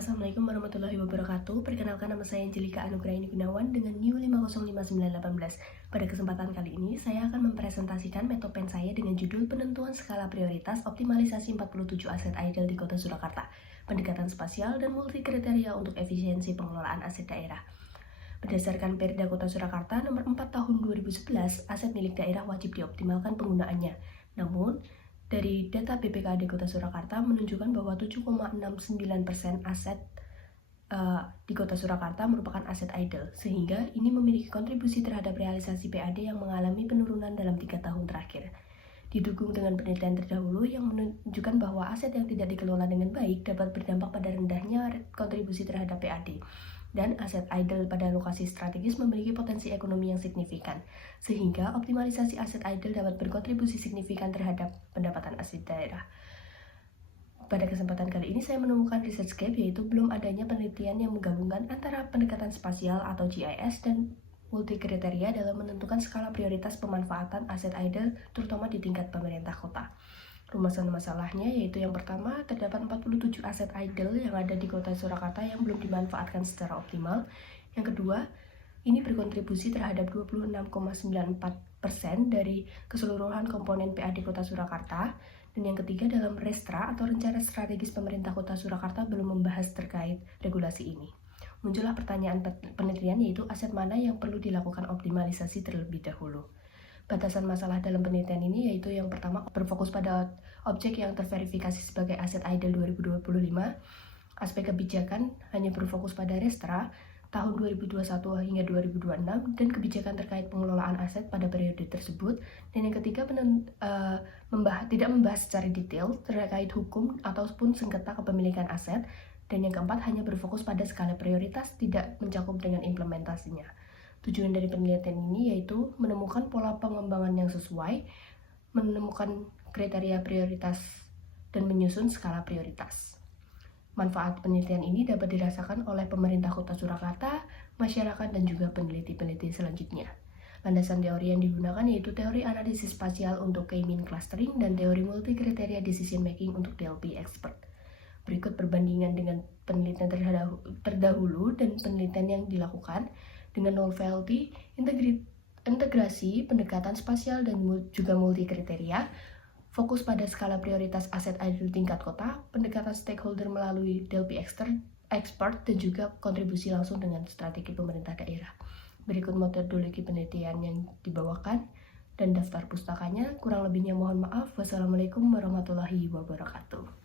Assalamualaikum warahmatullahi wabarakatuh. Perkenalkan, nama saya Angelika Anugrahini Gunawan dengan NIU 505918. Pada kesempatan kali ini, saya akan mempresentasikan metopen saya dengan judul Penentuan Skala Prioritas Optimalisasi 47 Aset Idle di Kota Surakarta, Pendekatan Spasial dan Multi Kriteria untuk Efisiensi Pengelolaan Aset Daerah. Berdasarkan Perda Kota Surakarta Nomor 4 Tahun 2011, aset milik daerah wajib dioptimalkan penggunaannya. Namun, dari data BPKD Kota Surakarta menunjukkan bahwa 7,69% aset di Kota Surakarta merupakan aset idle, sehingga ini memiliki kontribusi terhadap realisasi PAD yang mengalami penurunan dalam 3 tahun terakhir. Didukung dengan penelitian terdahulu yang menunjukkan bahwa aset yang tidak dikelola dengan baik dapat berdampak pada rendahnya kontribusi terhadap PAD. Dan aset idle pada lokasi strategis memiliki potensi ekonomi yang signifikan, sehingga optimalisasi aset idle dapat berkontribusi signifikan terhadap pendapatan aset daerah. Pada kesempatan kali ini saya menemukan research gap, yaitu belum adanya penelitian yang menggabungkan antara pendekatan spasial atau GIS dan multi kriteria dalam menentukan skala prioritas pemanfaatan aset idle, terutama di tingkat pemerintah kota. Rumusan masalahnya yaitu yang pertama, terdapat 47 aset idle yang ada di Kota Surakarta yang belum dimanfaatkan secara optimal. Yang kedua, ini berkontribusi terhadap 26,94% dari keseluruhan komponen PAD Kota Surakarta. Dan yang ketiga, dalam Restra atau Rencana Strategis Pemerintah Kota Surakarta belum membahas terkait regulasi ini. Muncullah pertanyaan penelitian, yaitu aset mana yang perlu dilakukan optimalisasi terlebih dahulu. Batasan masalah dalam penelitian ini yaitu yang pertama, berfokus pada objek yang terverifikasi sebagai aset idle 2025. Aspek kebijakan hanya berfokus pada Restra tahun 2021 hingga 2026 dan kebijakan terkait pengelolaan aset pada periode tersebut. Dan yang ketiga, tidak membahas secara detail terkait hukum ataupun sengketa kepemilikan aset. Dan yang keempat, hanya berfokus pada skala prioritas, tidak mencakup dengan implementasinya. Tujuan dari penelitian ini yaitu menemukan pola pengembangan yang sesuai, menemukan kriteria prioritas, dan menyusun skala prioritas. Manfaat penelitian ini dapat dirasakan oleh pemerintah Kota Surakarta, masyarakat, dan juga peneliti-peneliti selanjutnya. Landasan teori yang digunakan yaitu teori analisis spasial untuk K-mean clustering dan teori multi kriteria decision making untuk DLP expert. Berikut perbandingan dengan penelitian terdahulu dan penelitian yang dilakukan. Dengan novelty, integrasi, pendekatan spasial, dan juga multi kriteria, fokus pada skala prioritas aset idle tingkat kota, pendekatan stakeholder melalui DLP expert, dan juga kontribusi langsung dengan strategi pemerintah daerah. Berikut metodologi penelitian yang dibawakan dan daftar pustakanya. Kurang lebihnya mohon maaf. Wassalamualaikum warahmatullahi wabarakatuh.